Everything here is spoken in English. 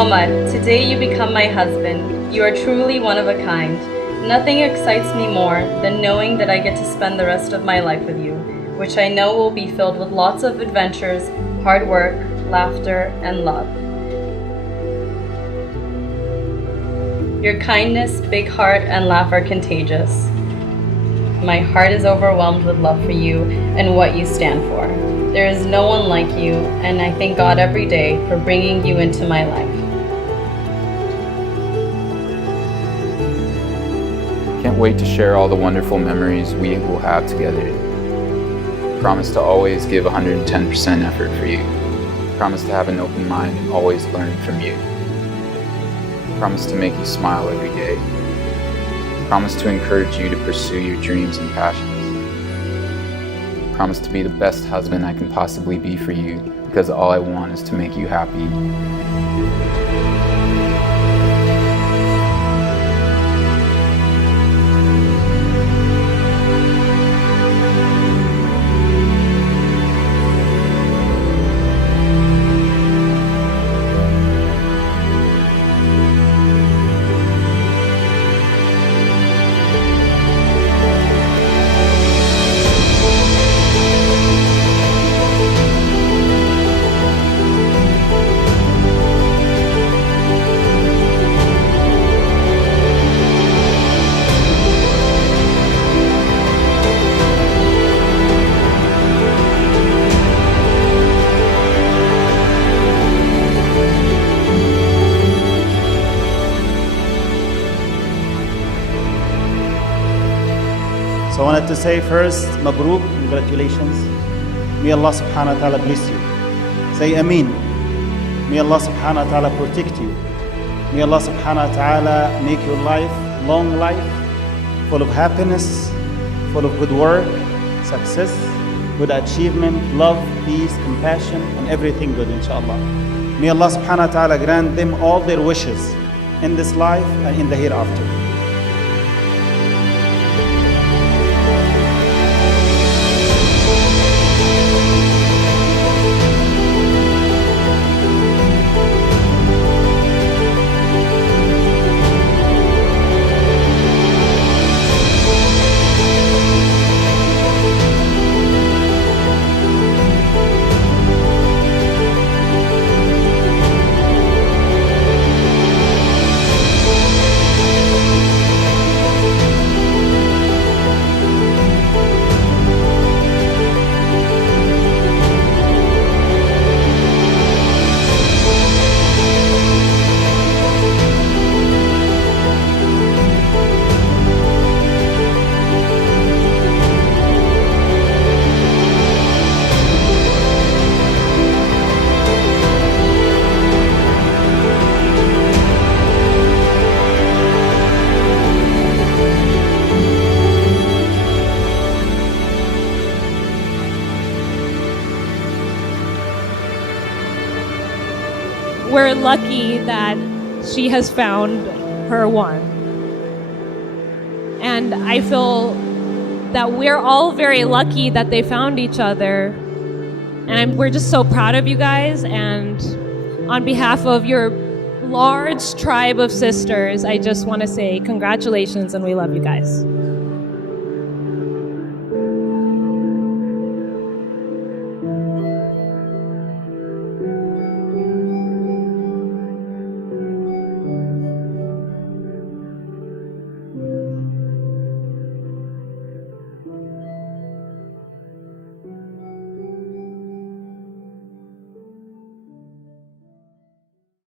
Omar, today you become my husband. You are truly one of a kind. Nothing excites me more than knowing that I get to spend the rest of my life with you, which I know will be filled with lots of adventures, hard work, laughter, and love. Your kindness, big heart, and laugh are contagious. My heart is overwhelmed with love for you and what you stand for. There is no one like you, and I thank God every day for bringing you into my life. Can't wait to share all the wonderful memories we will have together. Promise to always give 110% effort for you. Promise to have an open mind and always learn from you. Promise to make you smile every day. Promise to encourage you to pursue your dreams and passions. Promise to be the best husband I can possibly be for you, because all I want is to make you happy. So I wanted to say first, Mabruk, congratulations. May Allah subhanahu wa ta'ala bless you. Say Ameen. May Allah subhanahu wa ta'ala protect you. May Allah subhanahu wa ta'ala make your life, long life, full of happiness, full of good work, success, good achievement, love, peace, compassion, and everything good, inshallah. May Allah subhanahu wa ta'ala grant them all their wishes in this life and in the hereafter. We're lucky that she has found her one. And I feel that we're all very lucky that they found each other. And we're just so proud of you guys. And on behalf of your large tribe of sisters, I just want to say congratulations and we love you guys.